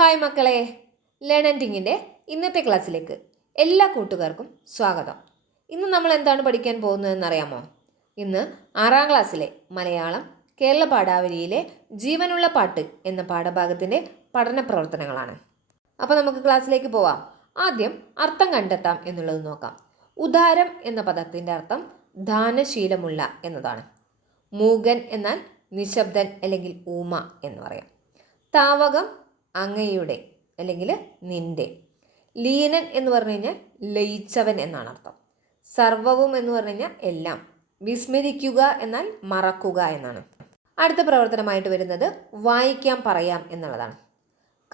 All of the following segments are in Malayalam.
ഹായ് മക്കളെ. ലേണന്റിങ്ങിന്റെ ഇന്നത്തെ ക്ലാസ്സിലേക്ക് എല്ലാ കൂട്ടുകാർക്കും സ്വാഗതം. ഇന്ന് നമ്മൾ എന്താണ് പഠിക്കാൻ പോകുന്നതെന്ന് അറിയാമോ ഇന്ന് ആറാം ക്ലാസ്സിലെ മലയാളം കേരള പാഠാവലിയിലെ ജീവനുള്ള പാട്ട് എന്ന പാഠഭാഗത്തിന്റെ പഠന പ്രവർത്തനങ്ങളാണ്. അപ്പോൾ നമുക്ക് ക്ലാസ്സിലേക്ക് പോവാം. ആദ്യം അർത്ഥം കണ്ടെത്താം എന്നുള്ളത് നോക്കാം. ഉദാരം എന്ന പദത്തിന്റെ അർത്ഥം ദാനശീലമുള്ള എന്നതാണ്. മൂകൻ എന്നാൽ നിശബ്ദൻ അല്ലെങ്കിൽ ഊമ എന്ന് പറയാം. താവകം അങ്ങയുടെ അല്ലെങ്കിൽ നിന്റെ ലീനൻ എന്ന് പറഞ്ഞു കഴിഞ്ഞാൽ ലയിച്ചവൻ എന്നാണ് അർത്ഥം. സർവവും എന്ന് പറഞ്ഞു കഴിഞ്ഞാൽ എല്ലാം. വിസ്മരിക്കുക എന്നാൽ മറക്കുക എന്നാണ്. അടുത്ത പ്രവർത്തനമായിട്ട് വരുന്നത് വായിക്കാം പറയാം എന്നുള്ളതാണ്.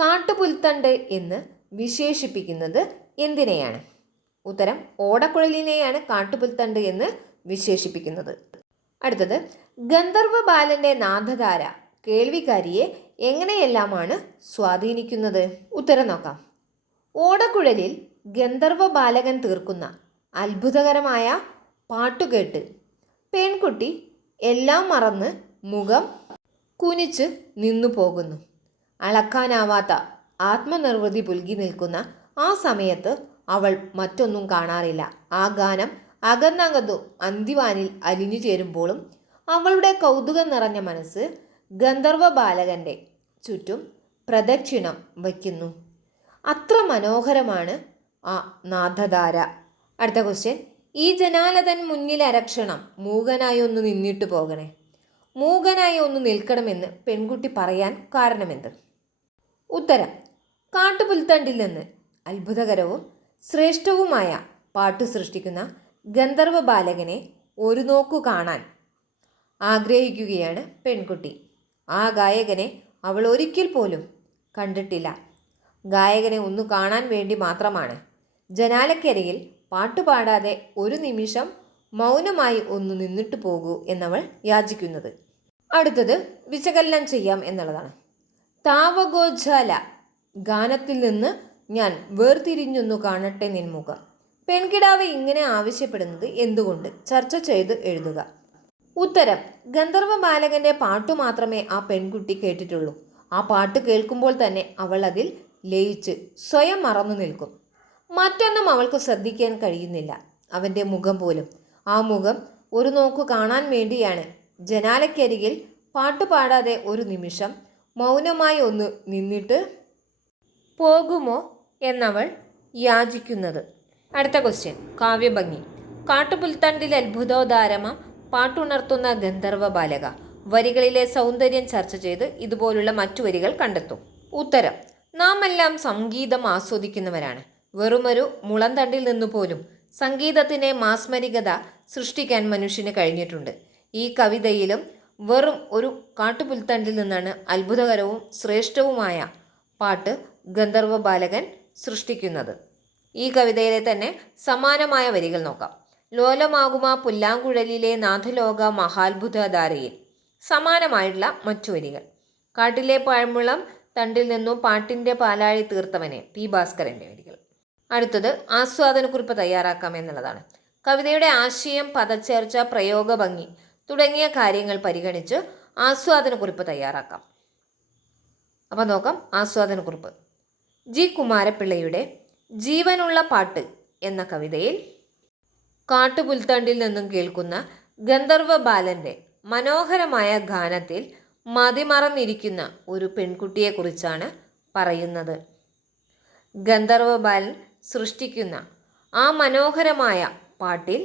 കാട്ടുപുൽത്തണ്ട് എന്ന് വിശേഷിപ്പിക്കുന്നത് എന്തിനെയാണ്? ഉത്തരം ഓടക്കുഴലിനെയാണ് കാട്ടുപുൽത്തണ്ട് എന്ന് വിശേഷിപ്പിക്കുന്നത്. അടുത്തത് ഗന്ധർവ ബാലന്റെ നാഥധാര കേൾവിക്കാരിയെ എങ്ങനെയെല്ലാമാണ് സ്വാധീനിക്കുന്നത്? ഉത്തരം നോക്കാം. ഓടക്കുഴലിൽ ഗന്ധർവ ബാലകൻ തീർക്കുന്ന അത്ഭുതകരമായ പാട്ടുകേട്ട്. പെൺകുട്ടി എല്ലാം മറന്ന് മുഖം കുനിച്ച് നിന്നു പോകുന്നു. അളക്കാനാവാത്ത ആത്മനിർവൃതി പുൽകി നിൽക്കുന്ന ആ സമയത്ത് അവൾ മറ്റൊന്നും കാണാറില്ല. ആ ഗാനം അകന്നകന്നു അന്തിവാനിൽ അലിഞ്ഞു ചേരുമ്പോഴും അവളുടെ കൗതുകം നിറഞ്ഞ മനസ്സ് ഗന്ധർവ ബാലകന്റെ ചുറ്റും പ്രദക്ഷിണം വയ്ക്കുന്നു. അത്ര മനോഹരമാണ് ആ നാഥധാര അടുത്ത ക്വസ്റ്റ്യൻ ഈ ജനാലതൻ മുന്നിൽ അരക്ഷണം മൂകനായി ഒന്ന് നിന്നിട്ട് പോകണേ. മൂകനായി ഒന്ന് നിൽക്കണമെന്ന് പെൺകുട്ടി പറയാൻ കാരണമെന്ത്? ഉത്തരം. കാട്ടുപുൽത്തണ്ടിൽ നിന്ന് അത്ഭുതകരവും ശ്രേഷ്ഠവുമായ പാട്ട് സൃഷ്ടിക്കുന്ന ഗന്ധർവ ബാലകനെ ഒരു നോക്കു കാണാൻ ആഗ്രഹിക്കുകയാണ് പെൺകുട്ടി. ആ ഗായകനെ അവൾ ഒരിക്കൽ പോലും കണ്ടിട്ടില്ല. ഗായകനെ ഒന്ന് കാണാൻ വേണ്ടി മാത്രമാണ്. ജനാലക്കരയിൽ പാട്ടുപാടാതെ ഒരു നിമിഷം മൗനമായി ഒന്ന് നിന്നിട്ട് പോകൂ എന്നവൾ യാചിക്കുന്നത്. അടുത്തത് വിശകലനം ചെയ്യാം എന്നുള്ളതാണ്. താവഗോജാല ഗാനത്തിൽ നിന്ന് ഞാൻ വേർതിരിഞ്ഞൊന്നു കാണട്ടെ നിൻമുഖം. പെൺകിടാവ് ഇങ്ങനെ ആവശ്യപ്പെടുന്നത് എന്തുകൊണ്ട്? ചർച്ച ചെയ്ത് എഴുതുക. ഉത്തരം ഗന്ധർവ ബാലകന്റെ പാട്ടു മാത്രമേ ആ പെൺകുട്ടി കേട്ടിട്ടുള്ളൂ. ആ പാട്ട് കേൾക്കുമ്പോൾ തന്നെ അവൾ അതിൽ ലയിച്ച് സ്വയം മറന്നു നിൽക്കും. മറ്റൊന്നും അവൾക്ക് ശ്രദ്ധിക്കാൻ കഴിയുന്നില്ല. അവന്റെ മുഖം പോലും. ആ മുഖം ഒരു നോക്ക് കാണാൻ വേണ്ടിയാണ്. ജനാലക്കരികിൽ പാട്ട് പാടാതെ ഒരു നിമിഷം മൗനമായി ഒന്ന് നിന്നിട്ട് പോകുമോ എന്നവൾ യാചിക്കുന്നത്. അടുത്ത ക്വസ്റ്റ്യൻ കാവ്യഭംഗി. കാട്ടുപുൽത്തണ്ടിൽ അത്ഭുതോദാരമ പാട്ടുണർത്തുന്ന ഗന്ധർവ ബാലക. വരികളിലെ സൗന്ദര്യം ചർച്ച ചെയ്ത് ഇതുപോലുള്ള മറ്റു വരികൾ കണ്ടെത്തും. ഉത്തരം നാം എല്ലാം സംഗീതം ആസ്വദിക്കുന്നവരാണ്. വെറുമൊരു മുളന്തണ്ടിൽ നിന്നു പോലും സംഗീതത്തിന്റെ മാസ്മരികത സൃഷ്ടിക്കാൻ മനുഷ്യന് കഴിഞ്ഞിട്ടുണ്ട്. ഈ കവിതയിലും വെറും ഒരു കാട്ടുപുൽത്തണ്ടിൽ നിന്നാണ് അത്ഭുതകരവും ശ്രേഷ്ഠവുമായ പാട്ട് ഗന്ധർവ ബാലകൻ സൃഷ്ടിക്കുന്നത്. ഈ കവിതയിലെ തന്നെ സമാനമായ വരികൾ നോക്കാം. ലോലമാകുമ പുല്ലാങ്കുഴലിലെ നാഥലോക മഹാത്ഭുതധാരയിൽ സമാനമായിട്ടുള്ള മറ്റു വരികൾ കാട്ടിലെ പഴമുളം തണ്ടിൽ നിന്നും പാട്ടിന്റെ പാലാഴി തീർത്തവനെ പി. ഭാസ്കരന്റെ വരികൾ. അടുത്തത് ആസ്വാദനക്കുറിപ്പ് തയ്യാറാക്കാം എന്നുള്ളതാണ്. കവിതയുടെ ആശയം പദച്ചേർച്ച പ്രയോഗ ഭംഗി തുടങ്ങിയ കാര്യങ്ങൾ പരിഗണിച്ച് ആസ്വാദനക്കുറിപ്പ് തയ്യാറാക്കാം. അപ്പോൾ നോക്കാം ആസ്വാദനക്കുറിപ്പ്. ജി. കുമാരപിള്ളയുടെ ജീവനുള്ള പാട്ട് എന്ന കവിതയിൽ കാട്ടുപുൽത്തണ്ടിൽ നിന്നും കേൾക്കുന്ന ഗന്ധർവ ബാലന്റെ മനോഹരമായ ഗാനത്തിൽ മതിമറന്നിരിക്കുന്ന ഒരു പെൺകുട്ടിയെക്കുറിച്ചാണ് പറയുന്നത്. ഗന്ധർവ ബാലൻ സൃഷ്ടിക്കുന്ന ആ മനോഹരമായ പാട്ടിൽ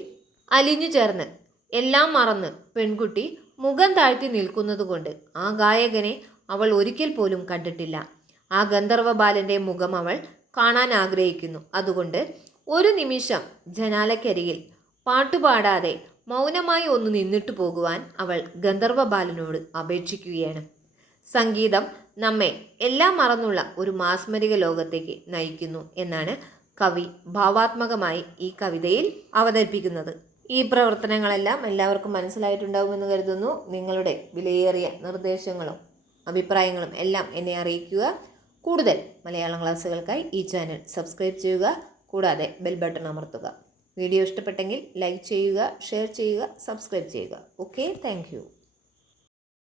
അലിഞ്ഞു ചേർന്ന് എല്ലാം മറന്ന് പെൺകുട്ടി മുഖം താഴ്ത്തി നിൽക്കുന്നതുകൊണ്ട് ആ ഗായകനെ അവൾ ഒരിക്കൽ പോലും കണ്ടിട്ടില്ല. ആ ഗന്ധർവ ബാലന്റെ മുഖം അവൾ കാണാൻ ആഗ്രഹിക്കുന്നു. അതുകൊണ്ട് ഒരു നിമിഷം ജനാലക്കരികിൽ പാട്ടുപാടാതെ മൗനമായി ഒന്ന് നിന്നിട്ടു പോകുവാൻ അവൾ ഗന്ധർവ ബാലനോട് അപേക്ഷിക്കുകയാണ്. സംഗീതം നമ്മെ എല്ലാം മറന്നുള്ള ഒരു മാസ്മരിക ലോകത്തേക്ക് നയിക്കുന്നു എന്നാണ് കവി ഭാവാത്മകമായി ഈ കവിതയിൽ അവതരിപ്പിക്കുന്നത്. ഈ പ്രവർത്തനങ്ങളെല്ലാം എല്ലാവർക്കും മനസ്സിലായിട്ടുണ്ടാകുമെന്ന് കരുതുന്നു. നിങ്ങളുടെ വിലയേറിയ നിർദ്ദേശങ്ങളും അഭിപ്രായങ്ങളും എല്ലാം എന്നെ അറിയിക്കുക. കൂടുതൽ മലയാളം ക്ലാസ്സുകൾക്കായി ഈ ചാനൽ സബ്സ്ക്രൈബ് ചെയ്യുക. കൂടാതെ ബെൽ ബട്ടൺ അമർത്തുക. വീഡിയോ ഇഷ്ടപ്പെട്ടെങ്കിൽ ലൈക്ക് ചെയ്യുക ഷെയർ ചെയ്യുക സബ്സ്ക്രൈബ് ചെയ്യുക. Okay thank